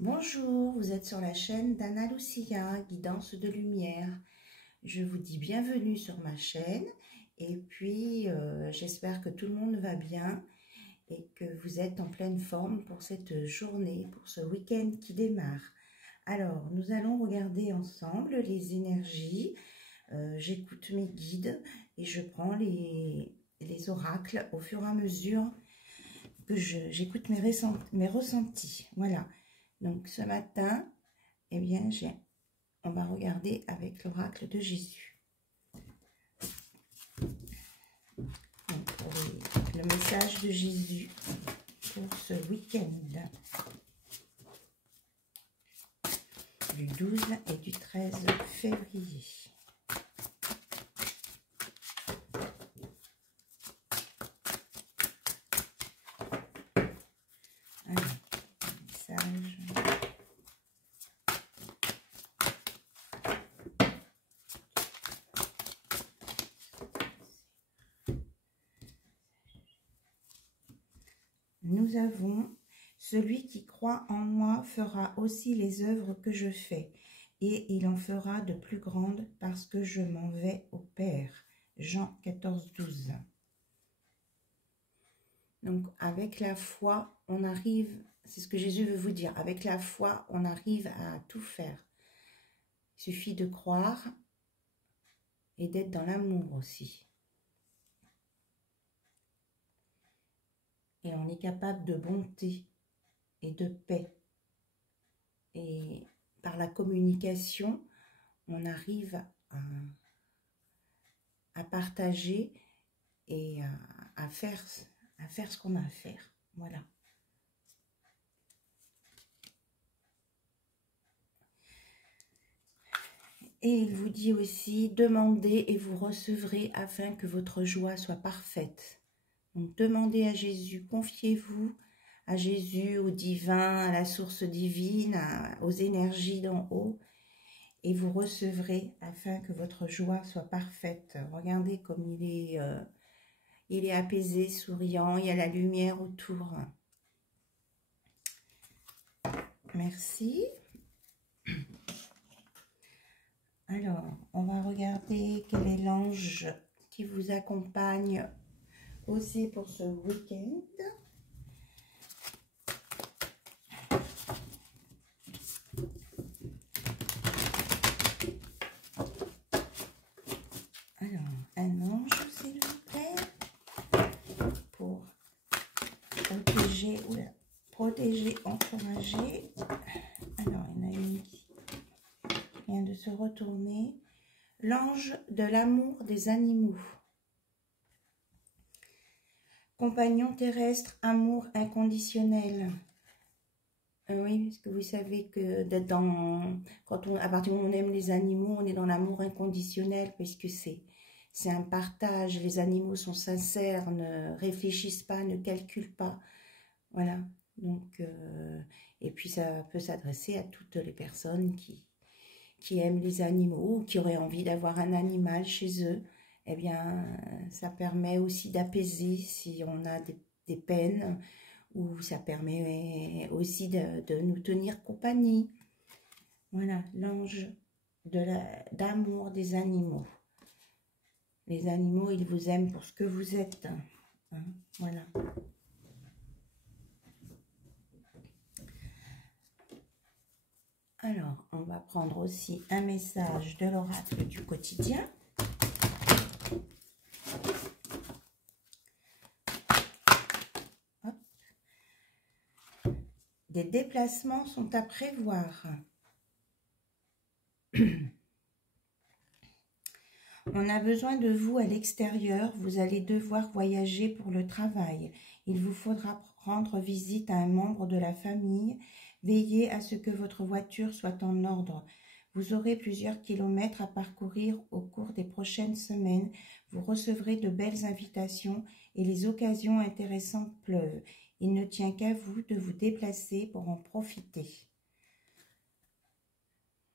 Bonjour, vous êtes sur la chaîne d'Anna Lucia, Guidance de Lumière. Je vous dis bienvenue sur ma chaîne et puis j'espère que tout le monde va bien et que vous êtes en pleine forme pour cette journée, pour ce week-end qui démarre. Alors, nous allons regarder ensemble les énergies. J'écoute mes guides et je prends les oracles au fur et à mesure que j'écoute mes ressentis. Voilà. Donc ce matin, eh bien, on va regarder avec l'oracle de Jésus. Donc, le message de Jésus pour ce week-end du 12 et du 13 février. Alors, message. Nous avons « Celui qui croit en moi fera aussi les œuvres que je fais, et il en fera de plus grandes parce que je m'en vais au Père. » Jean 14, 12. Donc, avec la foi, on arrive, c'est ce que Jésus veut vous dire, avec la foi, on arrive à tout faire. Il suffit de croire et d'être dans l'amour aussi. Et on est capable de bonté et de paix. Et par la communication, on arrive à partager et à faire ce qu'on a à faire. Voilà. Et il vous dit aussi, demandez et vous recevrez afin que votre joie soit parfaite. Donc demandez à Jésus, confiez-vous à Jésus, au divin, à la source divine, aux énergies d'en haut, et vous recevrez afin que votre joie soit parfaite. Regardez comme il est apaisé, souriant, il y a la lumière autour. Merci. Alors, on va regarder quel est l'ange qui vous accompagne aussi pour ce week-end. Alors, un ange, s'il vous plaît, pour protéger, encourager. Alors, il y en a une qui vient de se retourner. L'ange de l'amour des animaux. Compagnon terrestre, amour inconditionnel. Oui, parce que vous savez que d'être à partir du moment où on aime les animaux, on est dans l'amour inconditionnel, parce que c'est un partage. Les animaux sont sincères, ne réfléchissent pas, ne calculent pas. Voilà. Donc, et puis ça peut s'adresser à toutes les personnes qui aiment les animaux ou qui auraient envie d'avoir un animal chez eux. Eh bien, ça permet aussi d'apaiser si on a des peines, ou ça permet aussi de nous tenir compagnie. Voilà, l'ange d'amour des animaux. Les animaux, ils vous aiment pour ce que vous êtes. Hein, voilà. Alors, on va prendre aussi un message de l'oracle du quotidien. Hop. Des déplacements sont à prévoir. On a besoin de vous à l'extérieur. Vous allez devoir voyager pour le travail. Il vous faudra rendre visite à un membre de la famille. Veillez à ce que votre voiture soit en ordre. Vous aurez plusieurs kilomètres à parcourir au cours des prochaines semaines. Vous recevrez de belles invitations et les occasions intéressantes pleuvent. Il ne tient qu'à vous de vous déplacer pour en profiter.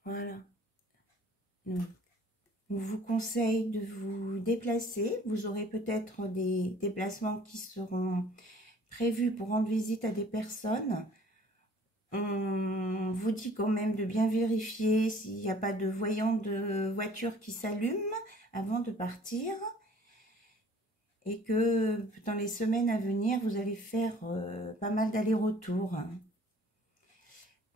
Voilà. Donc, on vous conseille de vous déplacer. Vous aurez peut-être des déplacements qui seront prévus pour rendre visite à des personnes. On vous dit quand même de bien vérifier s'il n'y a pas de voyant de voiture qui s'allume avant de partir. Et que dans les semaines à venir, vous allez faire pas mal d'allers-retours.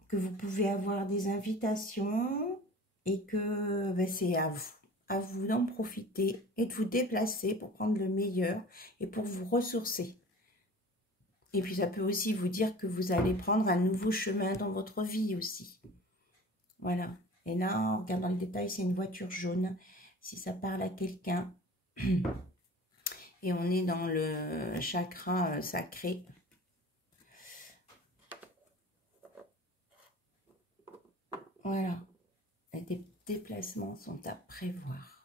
Que vous pouvez avoir des invitations et que ben, c'est à vous d'en profiter et de vous déplacer pour prendre le meilleur et pour vous ressourcer. Et puis ça peut aussi vous dire que vous allez prendre un nouveau chemin dans votre vie aussi. Voilà. Et là, en regardant les détails, c'est une voiture jaune. Si ça parle à quelqu'un. Et on est dans le chakra sacré. Voilà. Les déplacements sont à prévoir.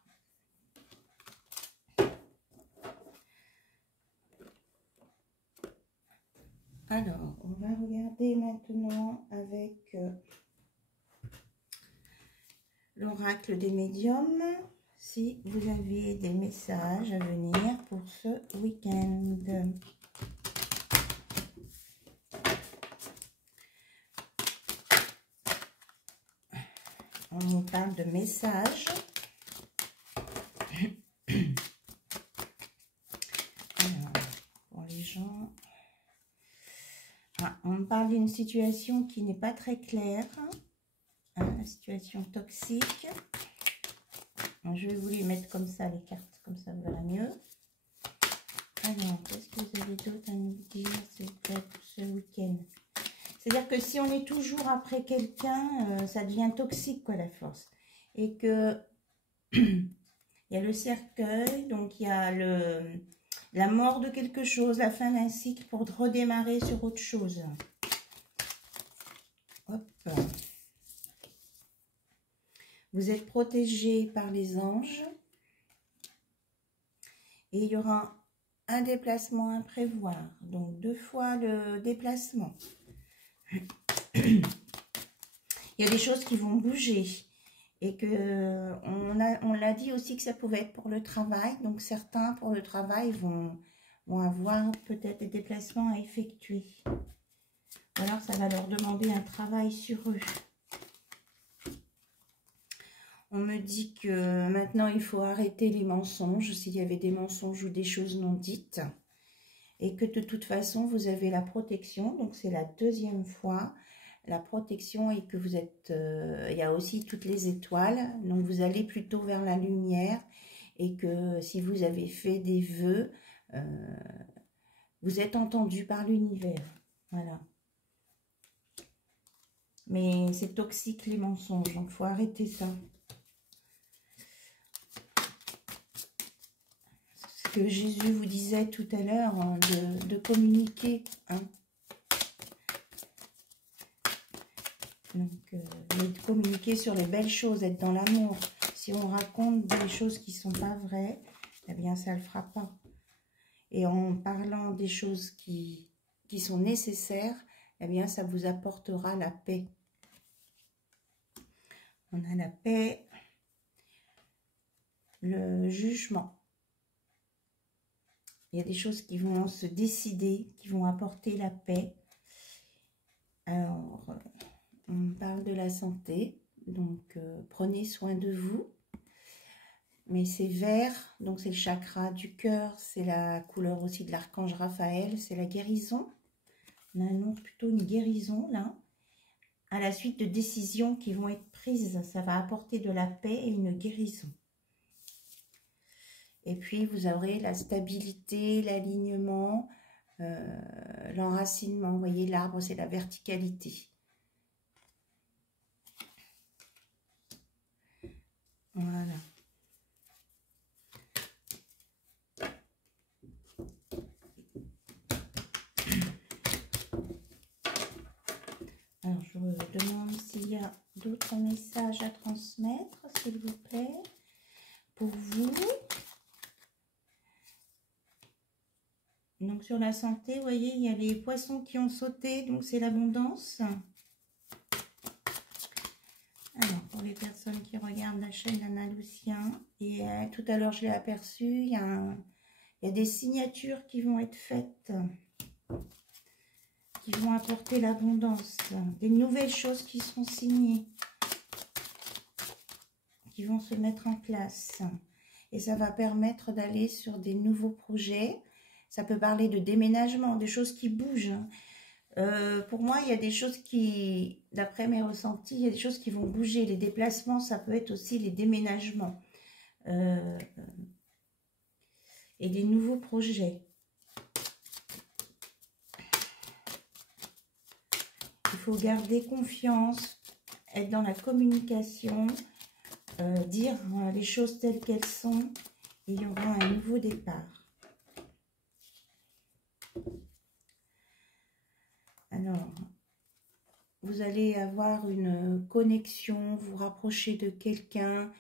Alors, on va regarder maintenant avec l'oracle des médiums, si vous avez des messages à venir pour ce week-end. On nous parle de messages. Alors, pour les gens... on me parle d'une situation qui n'est pas très claire. La situation toxique. Donc, je vais vous les mettre comme ça, les cartes, comme ça vous verrez mieux. Alors, qu'est-ce que vous avez d'autre à nous dire, s'il vous plaît, pour ce week-end? C'est-à-dire que si on est toujours après quelqu'un, ça devient toxique, quoi, la force. Et que il y a le cercueil, donc il y a la mort de quelque chose, la fin d'un cycle pour redémarrer sur autre chose. Hop. Vous êtes protégé par les anges. Et il y aura un déplacement à prévoir. Donc 2 fois le déplacement. Il y a des choses qui vont bouger. Et que on l'a dit aussi que ça pouvait être pour le travail. Donc certains pour le travail vont avoir peut-être des déplacements à effectuer. Ou alors ça va leur demander un travail sur eux. On me dit que maintenant il faut arrêter les mensonges, s'il y avait des mensonges ou des choses non dites. Et que de toute façon vous avez la protection, donc c'est la 2e fois. La protection et que vous êtes... il y a aussi toutes les étoiles, donc vous allez plutôt vers la lumière. Et que si vous avez fait des vœux, vous êtes entendu par l'univers. Voilà. Mais c'est toxique les mensonges, donc il faut arrêter ça. Ce que Jésus vous disait tout à l'heure, hein, de communiquer. Hein. Donc, mais de communiquer sur les belles choses, être dans l'amour. Si on raconte des choses qui ne sont pas vraies, eh bien ça ne le fera pas. Et en parlant des choses qui sont nécessaires, eh bien ça vous apportera la paix. On a la paix, le jugement. Il y a des choses qui vont se décider, qui vont apporter la paix. Alors, on parle de la santé, donc prenez soin de vous. Mais c'est vert, donc c'est le chakra du cœur, c'est la couleur aussi de l'archange Raphaël, c'est la guérison. On annonce plutôt une guérison là. À la suite de décisions qui vont être prises, ça va apporter de la paix et une guérison. Et puis vous aurez la stabilité, l'alignement, l'enracinement. Vous voyez, l'arbre, c'est la verticalité. Voilà. Alors, je vous demande s'il y a d'autres messages à transmettre, s'il vous plaît, pour vous. Donc, sur la santé, vous voyez, il y a les poissons qui ont sauté, donc c'est l'abondance. Alors, pour les personnes qui regardent la chaîne d'Anna Lucien, et tout à l'heure, je l'ai aperçu, il y a des signatures qui vont être faites, qui vont apporter l'abondance, des nouvelles choses qui seront signées, qui vont se mettre en place. Et ça va permettre d'aller sur des nouveaux projets. Ça peut parler de déménagement, des choses qui bougent. Pour moi, il y a des choses qui, d'après mes ressentis, il y a des choses qui vont bouger. Les déplacements, ça peut être aussi les déménagements. Et des nouveaux projets. Il faut garder confiance, être dans la communication, dire les choses telles qu'elles sont. Et il y aura un nouveau départ. Alors, vous allez avoir une connexion, vous rapprocher de quelqu'un,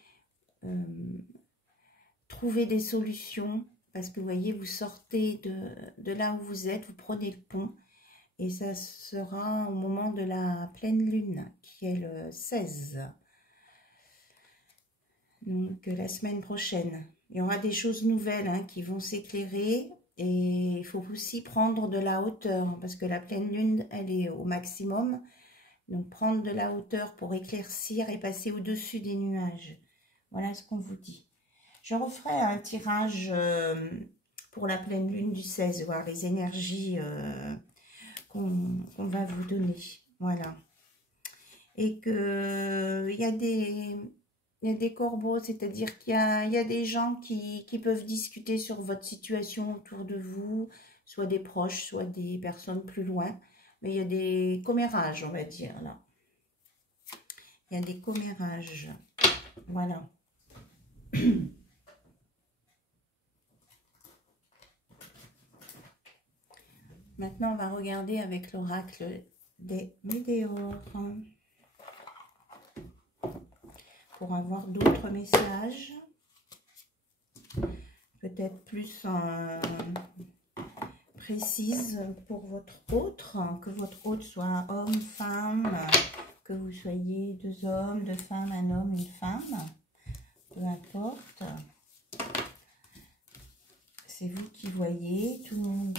trouver des solutions. Parce que vous voyez, vous sortez de là où vous êtes, vous prenez le pont. Et ça sera au moment de la pleine lune, qui est le 16. Donc, la semaine prochaine. Il y aura des choses nouvelles qui vont s'éclairer. Et il faut aussi prendre de la hauteur. Parce que la pleine lune, elle est au maximum. Donc, prendre de la hauteur pour éclaircir et passer au-dessus des nuages. Voilà ce qu'on vous dit. Je referai un tirage pour la pleine lune du 16, voir les énergies qu'on va vous donner. Voilà. Et que il y a des corbeaux, c'est-à-dire qu'il y a des gens qui peuvent discuter sur votre situation autour de vous, soit des proches, soit des personnes plus loin. Mais il y a des commérages, on va dire, là. Il y a des commérages. Voilà. Maintenant, on va regarder avec l'oracle des météores pour avoir d'autres messages, peut-être plus précises pour votre hôte, que votre hôte soit homme, femme, que vous soyez deux hommes, deux femmes, un homme, une femme, peu importe. C'est vous qui voyez, tout le monde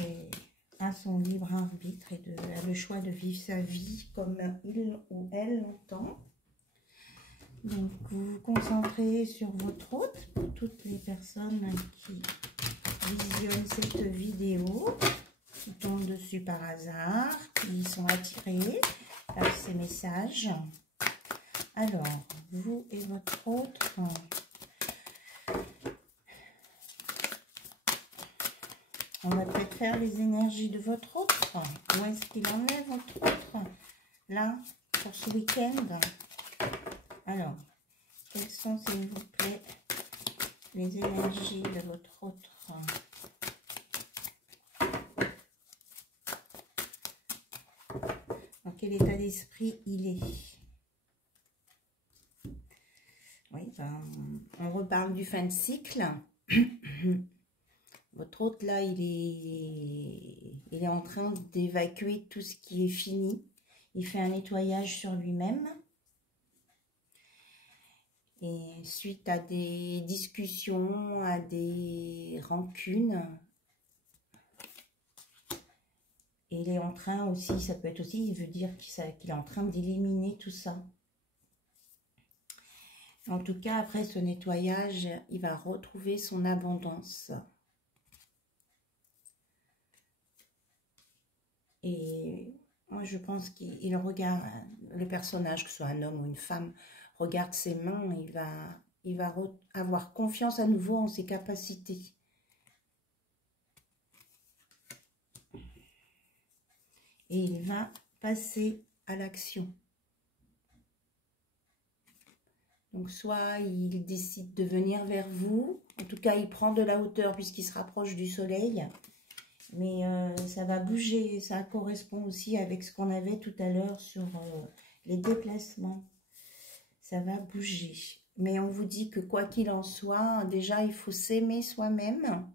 a son libre arbitre et a le choix de vivre sa vie comme il ou elle l'entend. Donc, vous vous concentrez sur votre hôte pour toutes les personnes qui visionnent cette vidéo, qui tombent dessus par hasard, qui sont attirés par ces messages. Alors, vous et votre hôte, on va peut-être faire les énergies de votre hôte. Où est-ce qu'il en est, votre hôte, là, pour ce week-end? Alors, quelles sont, s'il vous plaît, les énergies de votre hôte? Dans quel état d'esprit il est? Oui, ben, on reparle du fin de cycle. Votre hôte, là, il est en train d'évacuer tout ce qui est fini. Il fait un nettoyage sur lui-même. Et suite à des discussions, à des rancunes, et il est en train aussi, ça peut être aussi, il veut dire qu'il est en train d'éliminer tout ça. En tout cas, après ce nettoyage, il va retrouver son abondance. Et moi, je pense qu'il regarde le personnage, que ce soit un homme ou une femme, regarde ses mains, il va avoir confiance à nouveau en ses capacités. Et il va passer à l'action. Donc, soit il décide de venir vers vous, en tout cas, il prend de la hauteur puisqu'il se rapproche du soleil. Mais ça va bouger, ça correspond aussi avec ce qu'on avait tout à l'heure sur les déplacements. Ça va bouger. Mais on vous dit que quoi qu'il en soit, déjà il faut s'aimer soi-même,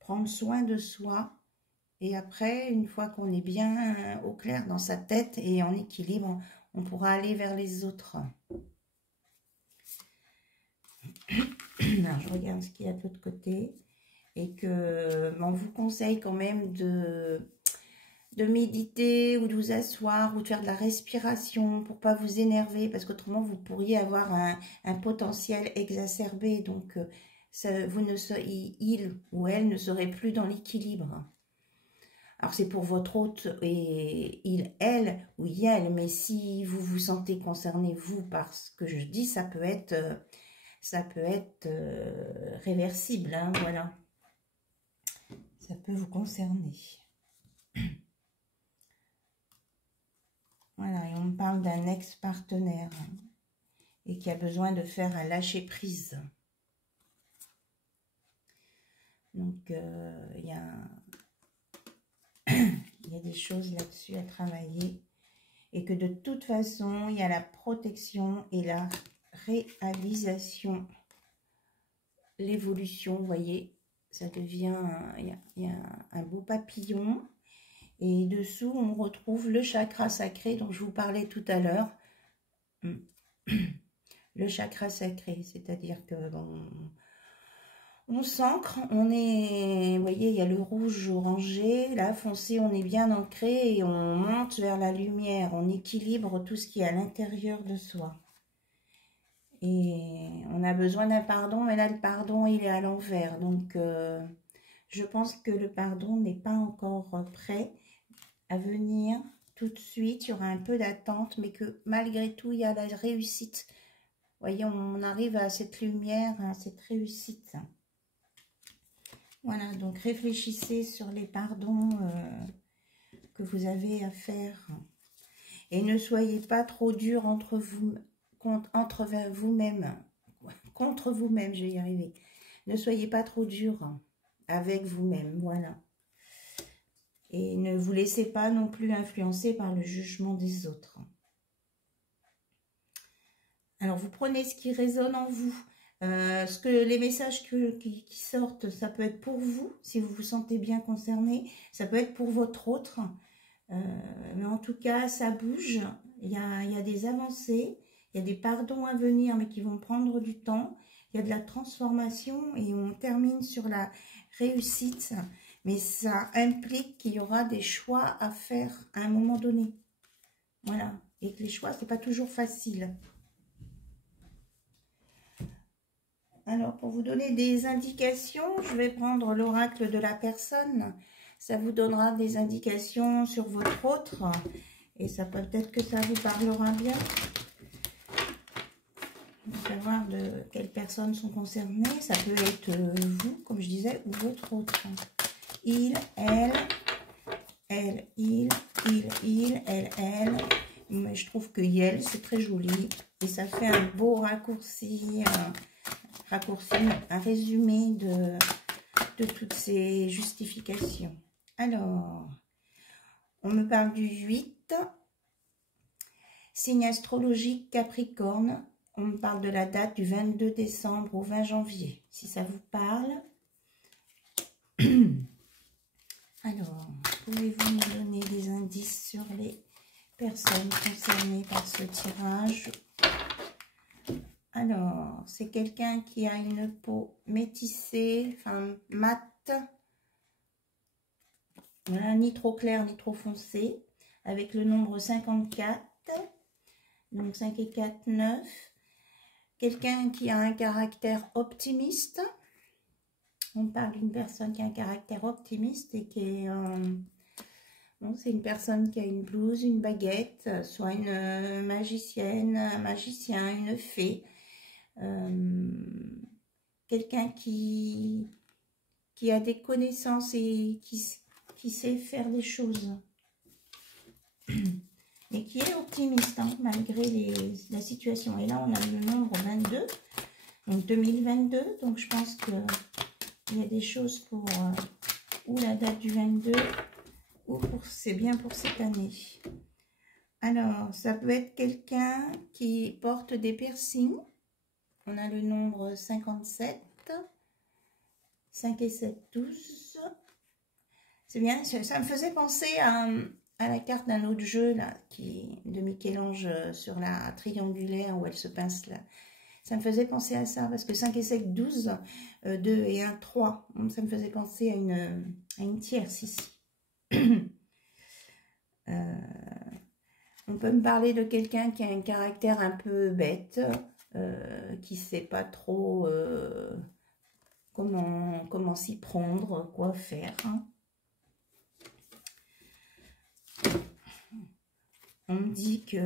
prendre soin de soi. Et après, une fois qu'on est bien au clair dans sa tête et en équilibre, on pourra aller vers les autres. Alors, je regarde ce qu'il y a de l'autre côté. Et que on vous conseille quand même de méditer ou de vous asseoir ou de faire de la respiration pour pas vous énerver, parce qu'autrement vous pourriez avoir un potentiel exacerbé, donc vous ne serez, il ou elle ne serait plus dans l'équilibre. Alors c'est pour votre hôte et il, elle ou elle, mais si vous vous sentez concerné vous par ce que je dis, ça peut être réversible, hein, voilà. Ça peut vous concerner. Voilà, et on me parle d'un ex-partenaire et qui a besoin de faire un lâcher-prise. Donc, il y a des choses là-dessus à travailler. Et que de toute façon, il y a la protection et la réalisation. L'évolution, vous voyez, ça devient, il y a un beau papillon. Et dessous, on retrouve le chakra sacré dont je vous parlais tout à l'heure. Le chakra sacré, c'est-à-dire que on s'ancre, on est, vous voyez, il y a le rouge orangé, là, foncé, on est bien ancré et on monte vers la lumière, on équilibre tout ce qui est à l'intérieur de soi. Et on a besoin d'un pardon, mais là, le pardon, il est à l'envers. Donc, je pense que le pardon n'est pas encore prêt à venir tout de suite. Il y aura un peu d'attente, mais que malgré tout, il y a la réussite. Vous voyez, on arrive à cette lumière, à cette réussite. Voilà, donc réfléchissez sur les pardons que vous avez à faire. Et ne soyez pas trop dur entre vous-même. Contre vous-même, je vais y arriver. Ne soyez pas trop dur avec vous-même, voilà. Et ne vous laissez pas non plus influencer par le jugement des autres. Alors, vous prenez ce qui résonne en vous. Les messages qui sortent, ça peut être pour vous, si vous vous sentez bien concerné. Ça peut être pour votre autre. Mais en tout cas, ça bouge. Il y a des avancées. Il y a des pardons à venir, mais qui vont prendre du temps. Il y a de la transformation et on termine sur la réussite. Mais ça implique qu'il y aura des choix à faire à un moment donné. Voilà. Et que les choix, c'est pas toujours facile. Alors, pour vous donner des indications, je vais prendre l'oracle de la personne. Ça vous donnera des indications sur votre autre. Et ça peut-être que ça vous parlera bien. Savoir de quelles personnes sont concernées. Ça peut être vous, comme je disais, ou votre autre. Il, elle, il, elle. Mais je trouve que elle, c'est très joli. Et ça fait un beau raccourci, un résumé de toutes ces justifications. Alors, on me parle du 8, signe astrologique Capricorne. On me parle de la date du 22 décembre au 20 janvier, si ça vous parle. Alors, pouvez-vous me donner des indices sur les personnes concernées par ce tirage? Alors, c'est quelqu'un qui a une peau métissée, enfin mate, voilà, ni trop clair ni trop foncé, avec le nombre 54, donc 5 et 4, 9. Quelqu'un qui a un caractère optimiste. On parle d'une personne qui a un caractère optimiste et qui est... bon, c'est une personne qui a une blouse, une baguette, soit une magicienne, un magicien, une fée. Quelqu'un qui a des connaissances et qui sait faire des choses. Et qui est optimiste, hein, malgré la situation. Et là, on a le nombre 22, donc 2022. Donc, je pense qu'il y a des choses pour ou la date du 22, ou c'est bien pour cette année. Alors, ça peut être quelqu'un qui porte des piercings. On a le nombre 57, 5 et 7, 12. C'est bien, ça me faisait penser à la carte d'un autre jeu là, de Michel-Ange sur la triangulaire où elle se pince là. Ça me faisait penser à ça, parce que 5 et 7, 12, 2 et 1, 3. Ça me faisait penser à une tierce ici. On peut me parler de quelqu'un qui a un caractère un peu bête, qui ne sait pas trop comment s'y prendre, quoi faire. On me dit que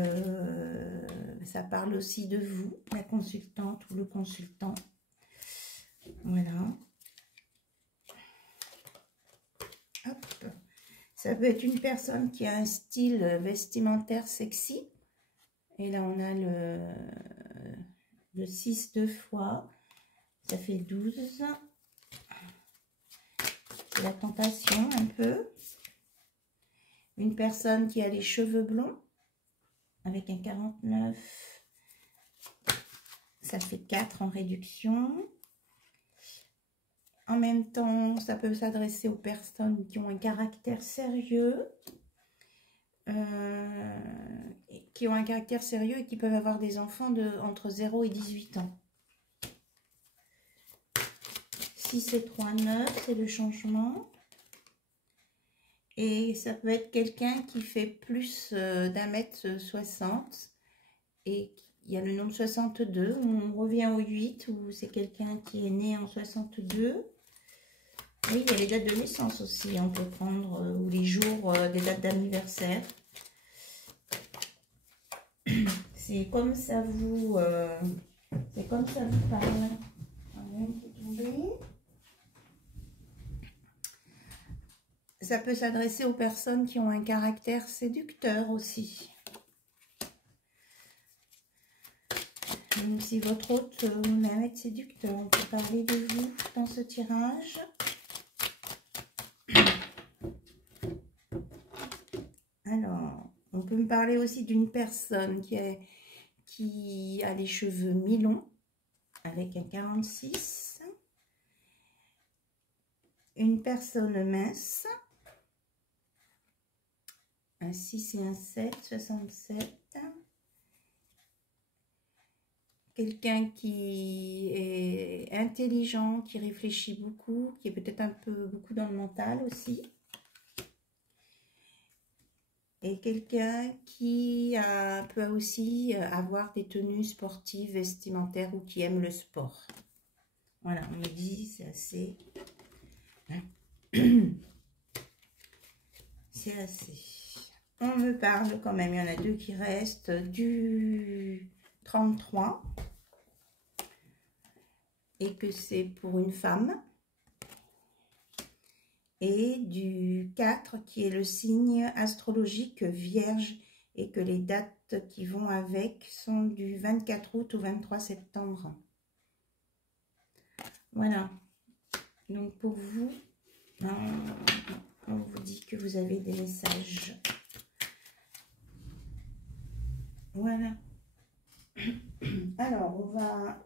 ça parle aussi de vous, la consultante ou le consultant. Voilà. Hop. Ça peut être une personne qui a un style vestimentaire sexy. Et là, on a le 6 deux fois. Ça fait 12. C'est la tentation un peu. Une personne qui a les cheveux blonds avec un 49. Ça fait 4 en réduction. En même temps, ça peut s'adresser aux personnes qui ont un caractère sérieux. Et qui peuvent avoir des enfants entre 0 et 18 ans. 6 et 3, 9, c'est le changement. Et ça peut être quelqu'un qui fait plus d'1m60. Et il y a le nombre 62, où on revient au 8, où c'est quelqu'un qui est né en 62. Oui, il y a les dates de naissance aussi, on peut prendre, ou les jours des dates d'anniversaire. C'est comme ça vous parle. Ça peut s'adresser aux personnes qui ont un caractère séducteur aussi. Donc, si votre hôte aime être séducteur, on peut parler de vous dans ce tirage. Alors, on peut me parler aussi d'une personne qui a les cheveux mi-longs, avec un 46. Une personne mince, un 6 et un 7, 67. Quelqu'un qui est intelligent, qui réfléchit beaucoup, qui est peut-être un peu beaucoup dans le mental aussi. Et quelqu'un qui peut aussi avoir des tenues sportives, vestimentaires ou qui aime le sport. Voilà, on me dit, c'est assez... C'est assez. On me parle quand même, il y en a deux qui restent, du 33. Et que c'est pour une femme. Et du 4 qui est le signe astrologique Vierge et que les dates qui vont avec sont du 24 août au 23 septembre. Voilà. Donc pour vous, on vous dit que vous avez des messages. Voilà. Alors, on va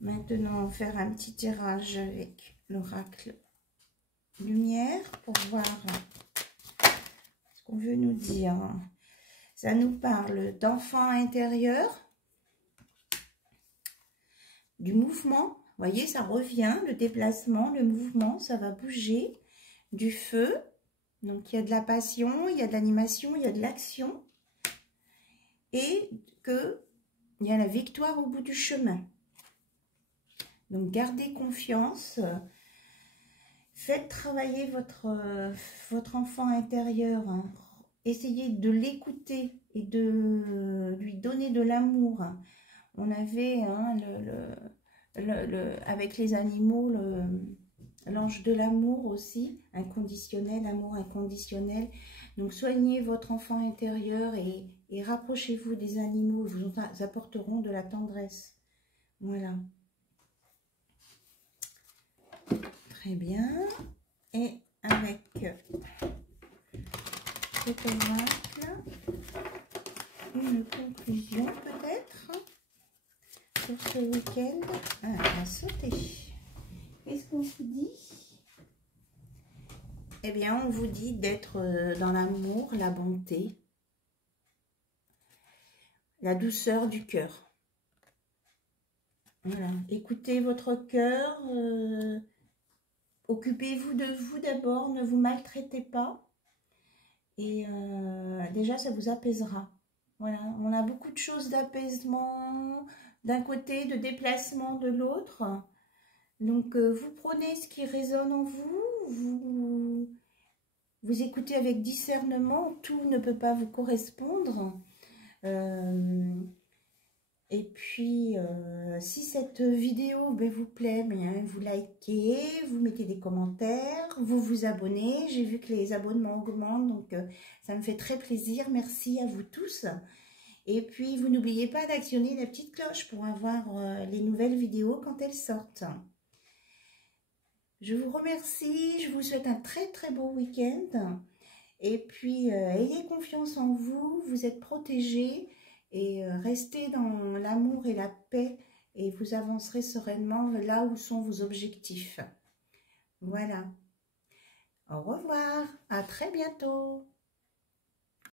maintenant faire un petit tirage avec l'oracle lumière pour voir ce qu'on veut nous dire. Ça nous parle d'enfant intérieur, du mouvement. Vous voyez, ça revient, le déplacement, le mouvement, ça va bouger. Du feu, donc il y a de la passion, il y a de l'animation, il y a de l'action. Et qu'il y a la victoire au bout du chemin. Donc gardez confiance. Faites travailler votre enfant intérieur. Essayez de l'écouter et de lui donner de l'amour. On avait avec les animaux l'ange de l'amour aussi, inconditionnel, amour inconditionnel. Donc soignez votre enfant intérieur et rapprochez-vous des animaux, ils vous apporteront de la tendresse. Voilà. Très bien. Et avec cet oracle, une conclusion peut-être pour ce week-end. Ah, elle va sauter. Qu'est-ce qu'on vous dit? Eh bien, on vous dit d'être dans l'amour, la bonté, la douceur du cœur. Voilà. Écoutez votre cœur. Occupez-vous de vous d'abord. Ne vous maltraitez pas. Et déjà, ça vous apaisera. Voilà, on a beaucoup de choses d'apaisement d'un côté, de déplacement de l'autre. Donc, vous prenez ce qui résonne en vous, vous écoutez avec discernement, tout ne peut pas vous correspondre. Et puis, si cette vidéo vous plaît, vous likez, vous mettez des commentaires, vous vous abonnez. J'ai vu que les abonnements augmentent, donc ça me fait très plaisir. Merci à vous tous. Et puis, vous n'oubliez pas d'actionner la petite cloche pour avoir les nouvelles vidéos quand elles sortent. Je vous remercie, je vous souhaite un très très beau week-end. Et puis, ayez confiance en vous, vous êtes protégés et restez dans l'amour et la paix et vous avancerez sereinement là où sont vos objectifs. Voilà. Au revoir, à très bientôt.